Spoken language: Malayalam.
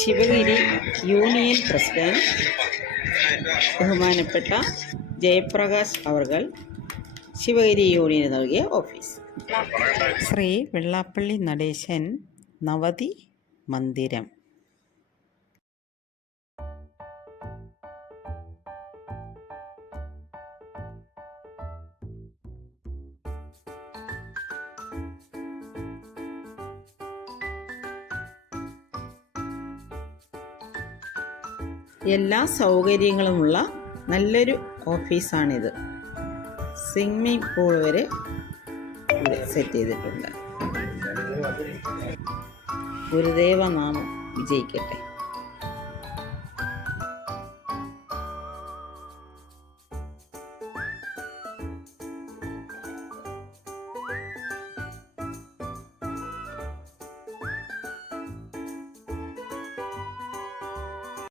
ശിവഗിരി യൂണിയൻ പ്രസിഡന്റ് ബഹുമാനപ്പെട്ട ജയപ്രകാശ് അവർകൾ ശിവഗിരി യൂണിയന് നൽകിയ ഓഫീസ്. ശ്രീ വെള്ളാപ്പള്ളി നടേശൻ നവതി മന്ദിരം. എല്ലാ സൗകര്യങ്ങളുമുള്ള നല്ലൊരു ഓഫീസാണിത്. സ്വിമ്മിംഗ് പൂൾ വരെ സെറ്റ് ചെയ്തിട്ടുണ്ട്. ഗുരുദേവ നാമം വിജയിക്കട്ടെ